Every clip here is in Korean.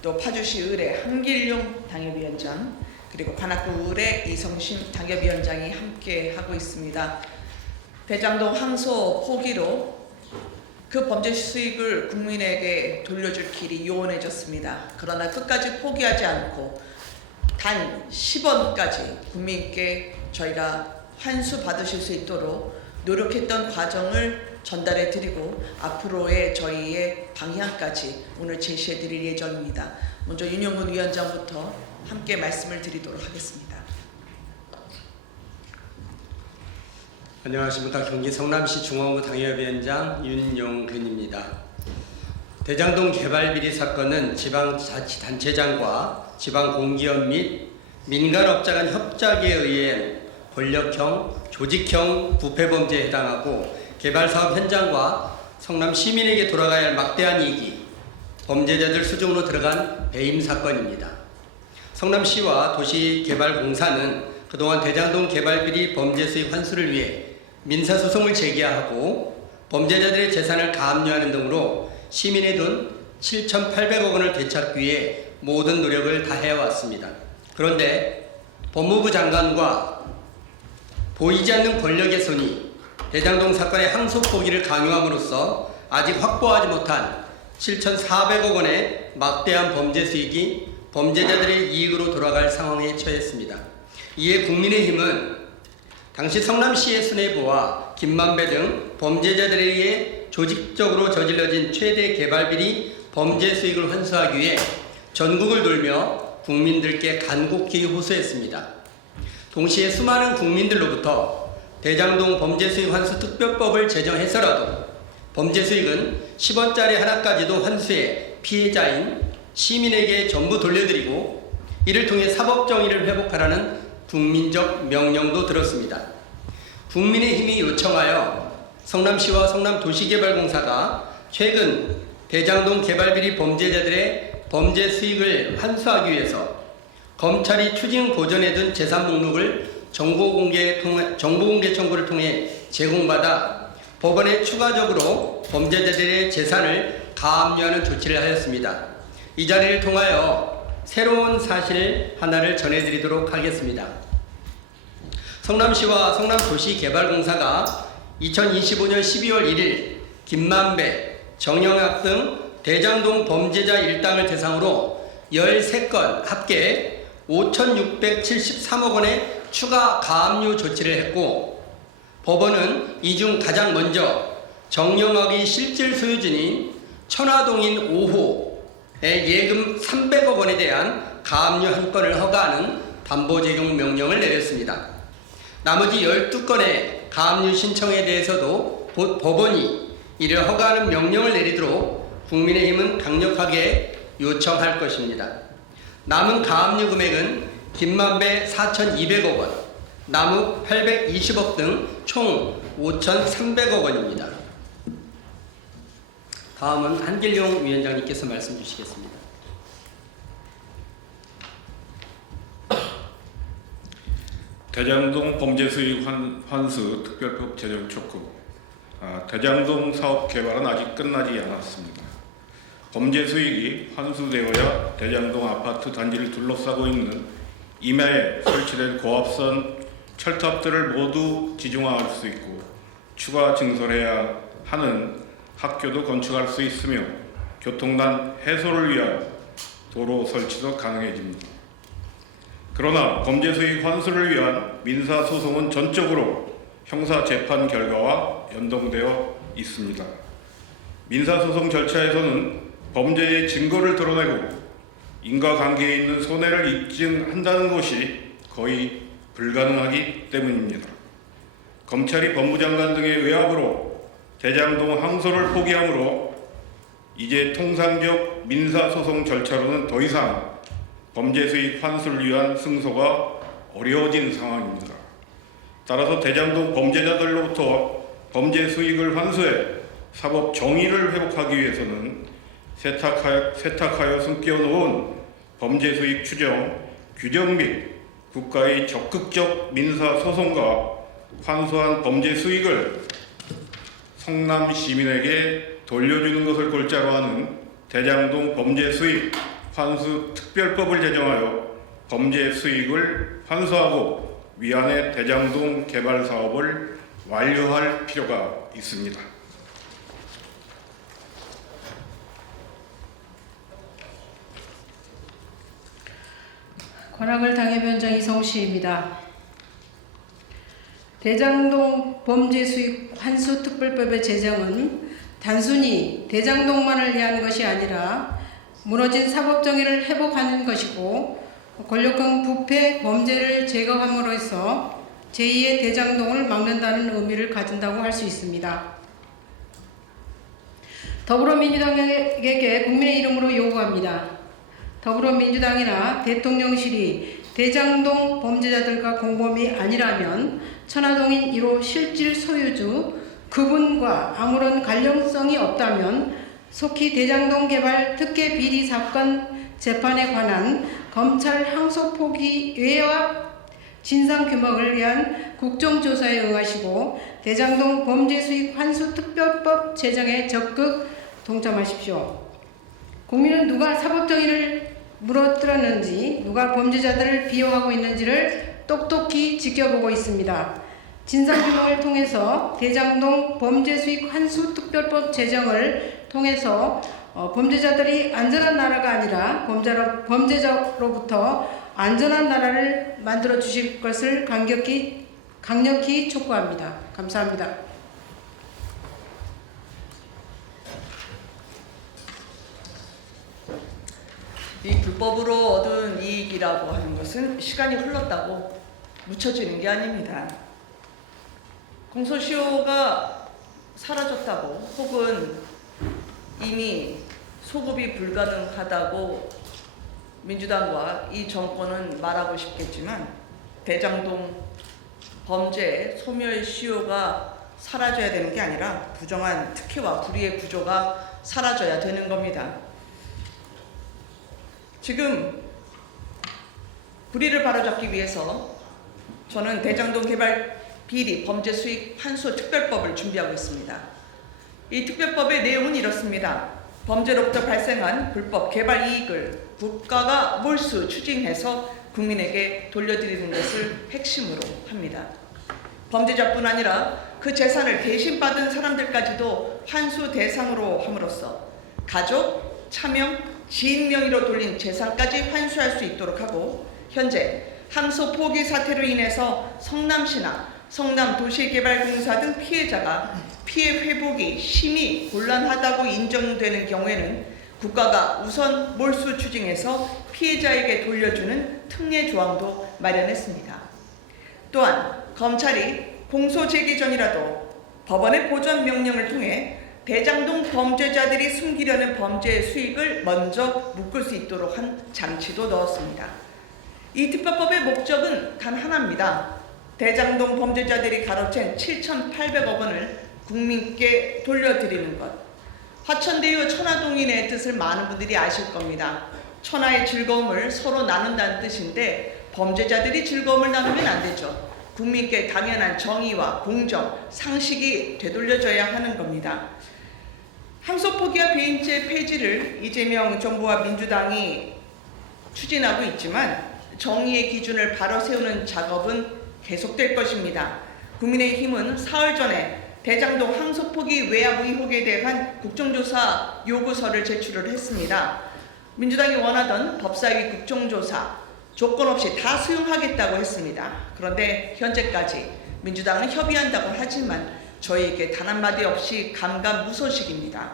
또 파주시 의뢰 한길용 당협위원장, 그리고 관악구 의뢰 이성심 당협위원장이 함께 하고 있습니다. 대장동 항소 포기로 그 범죄 수익을 국민에게 돌려줄 길이 요원해졌습니다. 그러나 끝까지 포기하지 않고 단 10원까지 국민께 저희가 환수 받으실 수 있도록 노력했던 과정을 전달해 드리고 앞으로의 저희의 방향까지 오늘 제시해 드릴 예정입니다. 먼저 윤영근 위원장부터 함께 말씀을 드리도록 하겠습니다. 안녕하십니까. 경기 성남시 중원구 당협위원장 윤용근입니다. 대장동 개발비리 사건은 지방자치단체장과 지방공기업 및 민간업자 간 협작에 의해 권력형, 조직형 부패범죄에 해당하고 개발사업 현장과 성남 시민에게 돌아가야 할 막대한 이익이 범죄자들 수중으로 들어간 배임 사건입니다. 성남시와 도시개발공사는 그동안 대장동 개발비리 범죄 수익 환수를 위해 민사소송을 제기하고 범죄자들의 재산을 가압류하는 등으로 시민의 돈 7,800억 원을 되찾기 위해 모든 노력을 다해왔습니다. 그런데 법무부 장관과 보이지 않는 권력의 손이 대장동 사건의 항소 포기를 강요함으로써 아직 확보하지 못한 7,400억 원의 막대한 범죄 수익이 범죄자들의 이익으로 돌아갈 상황에 처했습니다. 이에 국민의힘은 당시 성남시의 수뇌부와 김만배 등 범죄자들에 의해 조직적으로 저질러진 최대 개발비리 범죄 수익을 환수하기 위해 전국을 돌며 국민들께 간곡히 호소했습니다. 동시에 수많은 국민들로부터 대장동 범죄 수익 환수 특별법을 제정해서라도 범죄 수익은 10원짜리 하나까지도 환수해 피해자인 시민에게 전부 돌려드리고 이를 통해 사법정의를 회복하라는 국민적 명령도 들었습니다. 국민의힘이 요청하여 성남시와 성남도시개발공사가 최근 대장동 개발비리 범죄자들의 범죄 수익을 환수하기 위해서 검찰이 추징 보전해둔 재산 목록을 정보공개 청구를 통해 제공받아 법원에 추가적으로 범죄자들의 재산을 가압류하는 조치를 하였습니다. 이 자리를 통하여 새로운 사실 하나를 전해드리도록 하겠습니다. 성남시와 성남도시개발공사가 2025년 12월 1일 김만배, 정영학 등 대장동 범죄자 일당을 대상으로 13건 합계 5,673억 원의 추가 가압류 조치를 했고 법원은 이 중 가장 먼저 정영학의 실질 소유주인 천화동인 5호의 예금 300억 원에 대한 가압류 한 건을 허가하는 담보 제공 명령을 내렸습니다. 나머지 12건의 가압류 신청에 대해서도 곧 법원이 이를 허가하는 명령을 내리도록 국민의힘은 강력하게 요청할 것입니다. 남은 가압류 금액은 김만배 4,200억 원, 남욱 820억 등 총 5,300억 원입니다. 다음은 한길용 위원장님께서 말씀 주시겠습니다. 대장동 범죄 수익 환수 특별법 제정 촉구. 대장동 사업 개발은 아직 끝나지 않았습니다. 범죄 수익이 환수되어야 대장동 아파트 단지를 둘러싸고 있는 임야에 설치된 고압선 철탑들을 모두 지중화할 수 있고 추가 증설해야 하는 학교도 건축할 수 있으며 교통난 해소를 위한 도로 설치도 가능해집니다. 그러나 범죄 수익 환수를 위한 민사소송은 전적으로 형사재판 결과와 연동되어 있습니다. 민사소송 절차에서는 범죄의 증거를 드러내고 인과관계에 있는 손해를 입증한다는 것이 거의 불가능하기 때문입니다. 검찰이 법무장관 등의 외압으로 대장동 항소를 포기하므로 이제 통상적 민사소송 절차로는 더 이상 범죄 수익 환수를 위한 승소가 어려워진 상황입니다. 따라서 대장동 범죄자들로부터 범죄 수익을 환수해 사법 정의를 회복하기 위해서는 세탁하여 숨겨 놓은 범죄 수익 추정, 규정 및 국가의 적극적 민사 소송과 환수한 범죄 수익을 성남 시민에게 돌려주는 것을 골자로 하는 대장동 범죄 수익 환수특별법을 제정하여 범죄 수익을 환수하고 위안의 대장동 개발 사업을 완료할 필요가 있습니다. 관악을 당협위원장 이성씨입니다. 대장동 범죄 수익 환수 특별법의 제정은 단순히 대장동만을 위한 것이 아니라 무너진 사법 정의를 회복하는 것이고 권력형 부패 범죄를 제거함으로써 제2의 대장동을 막는다는 의미를 가진다고 할 수 있습니다. 더불어민주당에게 국민의 이름으로 요구합니다. 더불어민주당이나 대통령실이 대장동 범죄자들과 공범이 아니라면 천화동인 1호 실질 소유주 그분과 아무런 관련성이 없다면 속히 대장동 개발 특혜 비리 사건 재판에 관한 검찰 항소 포기외와 진상규명을 위한 국정조사에 응하시고 대장동 범죄 수익 환수 특별법 제정에 적극 동참하십시오. 국민은 누가 사법정의를 무너뜨렸는지, 누가 범죄자들을 비호하고 있는지를 똑똑히 지켜보고 있습니다. 진상규명을 통해서 대장동 범죄수익 환수특별법 제정을 통해서 범죄자들이 안전한 나라가 아니라 범죄자로부터 안전한 나라를 만들어 주실 것을 강력히 촉구합니다. 감사합니다. 이 불법으로 얻은 이익이라고 하는 것은 시간이 흘렀다고 묻혀지는 게 아닙니다. 공소시효가 사라졌다고 혹은 이미 소급이 불가능하다고 민주당과 이 정권은 말하고 싶겠지만 대장동 범죄 소멸시효가 사라져야 되는 게 아니라 부정한 특혜와 불이의 구조가 사라져야 되는 겁니다. 지금 불의를 바로잡기 위해서 저는 대장동 개발 비리 범죄 수익 환수 특별법을 준비하고 있습니다. 이 특별법의 내용은 이렇습니다. 범죄로부터 발생한 불법 개발 이익을 국가가 몰수 추징해서 국민에게 돌려드리는 것을 핵심으로 합니다. 범죄자뿐 아니라 그 재산을 대신 받은 사람들까지도 환수 대상으로 함으로써 가족, 차명, 지인 명의로 돌린 재산까지 환수할 수 있도록 하고, 현재 항소 포기 사태로 인해서 성남시나 성남도시개발공사 등 피해자가 피해 회복이 심히 곤란하다고 인정되는 경우에는 국가가 우선 몰수 추징해서 피해자에게 돌려주는 특례 조항도 마련했습니다. 또한 검찰이 공소 제기 전이라도 법원의 보전 명령을 통해 대장동 범죄자들이 숨기려는 범죄 수익을 먼저 묶을 수 있도록 한 장치도 넣었습니다. 이 특별법의 목적은 단 하나입니다. 대장동 범죄자들이 가로챈 7,800억 원을 국민께 돌려드리는 것. 화천대유 천화동인의 뜻을 많은 분들이 아실 겁니다. 천하의 즐거움을 서로 나눈다는 뜻인데 범죄자들이 즐거움을 나누면 안 되죠. 국민께 당연한 정의와 공정, 상식이 되돌려져야 하는 겁니다. 항소 포기와 배임죄 폐지를 이재명 정부와 민주당이 추진하고 있지만 정의의 기준을 바로 세우는 작업은 계속될 것입니다. 국민의힘은 사흘 전에 대장동 항소 포기 외압 의혹에 대한 국정조사 요구서를 제출을 했습니다. 민주당이 원하던 법사위 국정조사 조건 없이 다 수용하겠다고 했습니다. 그런데 현재까지 민주당은 협의한다고 하지만 저희에게 단 한마디 없이 감감무소식입니다.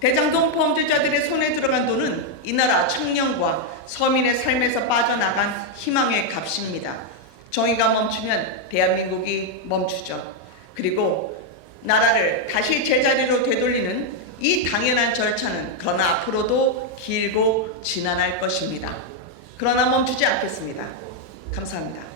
대장동 범죄자들의 손에 들어간 돈은 이 나라 청년과 서민의 삶에서 빠져나간 희망의 값입니다. 정의가 멈추면 대한민국이 멈추죠. 그리고 나라를 다시 제자리로 되돌리는 이 당연한 절차는 그러나 앞으로도 길고 지난할 것입니다. 그러나 멈추지 않겠습니다. 감사합니다.